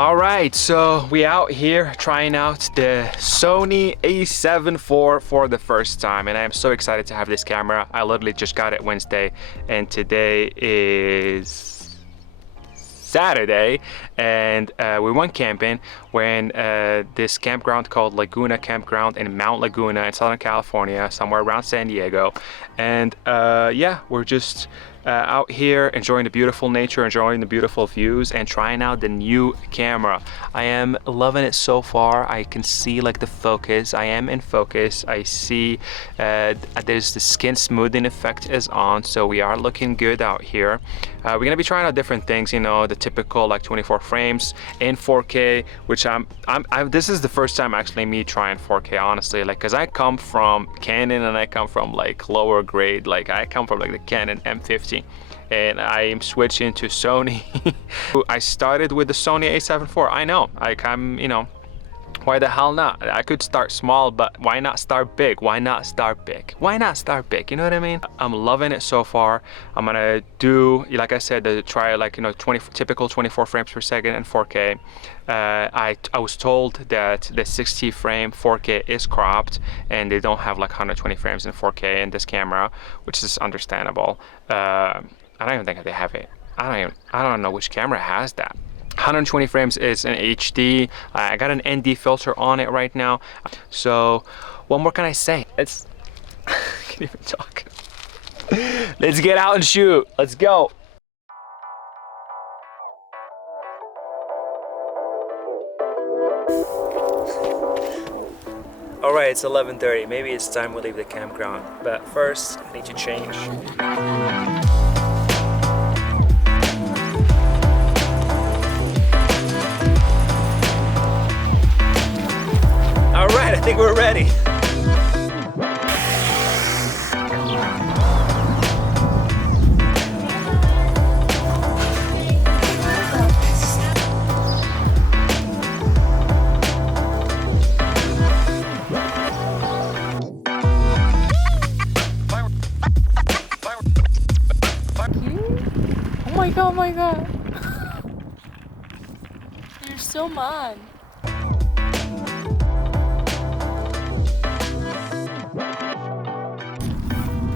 All right, so we out here trying out the Sony A74 for the first time, and I am so excited to have this camera. I literally just got it Wednesday, and today is Saturday, and we went camping. We're in this campground called Laguna Campground in Mount Laguna in Southern California, somewhere around San Diego. And yeah, we're just out here enjoying the beautiful nature, enjoying the beautiful views, and trying out the new camera. I am loving it so far. I can see like the focus. I am in focus. I see there's the skin smoothing effect is on, so we are looking good out here. We're gonna be trying out different things, you know, the typical like 24 frames in 4K, which this is the first time actually me trying 4K, honestly, like, because I come from Canon and I come from like lower grade, like I come from like the Canon M50, and I'm switching to Sony. I started with the Sony A74. I know, like, you know, why the hell not? I could start small, but why not start big? Why not start big? Why not start big? You know what I mean? I'm loving it so far. I'm gonna do, like I said, try like, you know, typical 24 frames per second and 4K. I was told that the 60 frame 4K is cropped, and they don't have like 120 frames in 4K in this camera, which is understandable. I don't even think they have it. I don't know which camera has that. 120 frames is an HD. I got an ND filter on it right now. So what more can I say? I can't even talk. Let's get out and shoot. Let's go. All right, it's 11:30. Maybe it's time we leave the campground. But first, I need to change. All right, I think we're ready. Oh my god. You're so mad.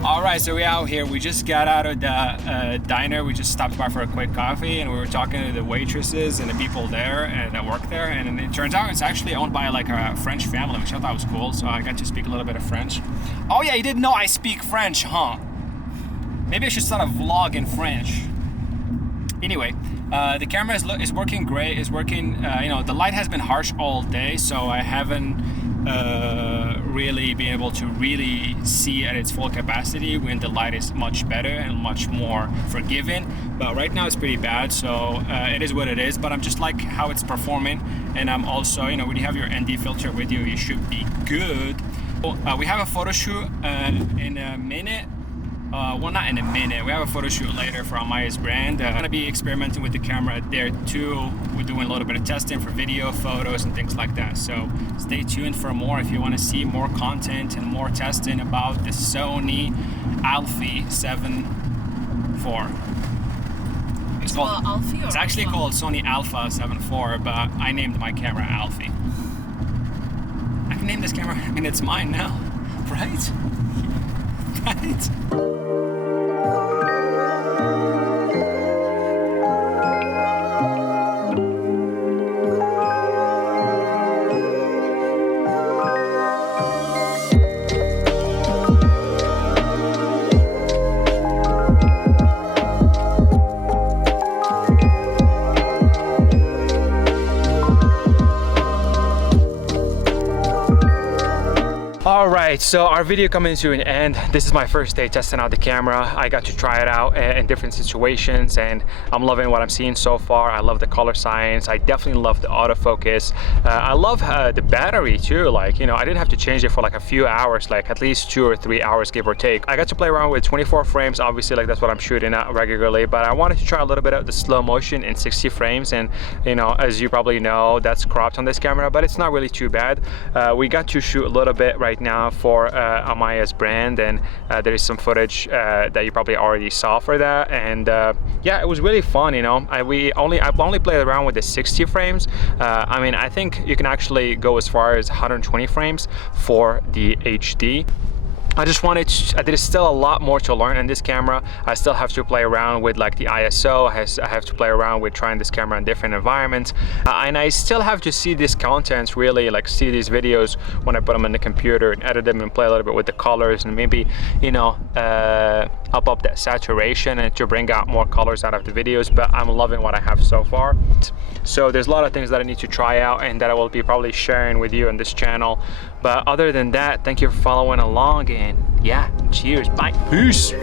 All right, so we're out here. We just got out of the diner. We just stopped by for a quick coffee, and we were talking to the waitresses and the people there that work there. And it turns out it's actually owned by like a French family, which I thought was cool. So I got to speak a little bit of French. Oh yeah, you didn't know I speak French, huh? Maybe I should start a vlog in French. Anyway, the camera is working great. It's working, you know, the light has been harsh all day, so I haven't really been able to really see at its full capacity when the light is much better and much more forgiving. But right now it's pretty bad, so it is what it is. But I'm just like how it's performing, and I'm also, you know, when you have your ND filter with you, you should be good. We have a photo shoot in a minute. Well, not in a minute. We have a photo shoot later for Amaya's brand. I'm gonna be experimenting with the camera there too. We're doing a little bit of testing for video, photos, and things like that. So stay tuned for more if you want to see more content and more testing about the Sony A74. It's called Alfie. It's actually called Sony Alpha 74, but I named my camera Alfie. I can name this camera. I mean, it's mine now, right? Right. All right, so our video coming to an end. This is my first day testing out the camera. I got to try it out in different situations, and I'm loving what I'm seeing so far. I love the color science. I definitely love the autofocus. I love the battery too. Like, you know, I didn't have to change it for like a few hours, like at least 2 or 3 hours, give or take. I got to play around with 24 frames, obviously, like that's what I'm shooting at regularly, but I wanted to try a little bit of the slow motion in 60 frames, and you know, as you probably know, that's cropped on this camera, but it's not really too bad. We got to shoot a little bit right now for Amaya's brand, and there is some footage that you probably already saw for that. And yeah, it was really fun, you know. I've only played around with the 60 frames. I mean, I think you can actually go as far as 120 frames for the HD. There's still a lot more to learn in this camera. I still have to play around with like the ISO. I have to play around with trying this camera in different environments. And I still have to see these contents, really like see these videos when I put them in the computer and edit them and play a little bit with the colors and maybe, you know, up that saturation and to bring out more colors out of the videos. But I'm loving what I have so far. So there's a lot of things that I need to try out and that I will be probably sharing with you on this channel. But other than that, thank you for following along, and yeah, cheers, bye, peace.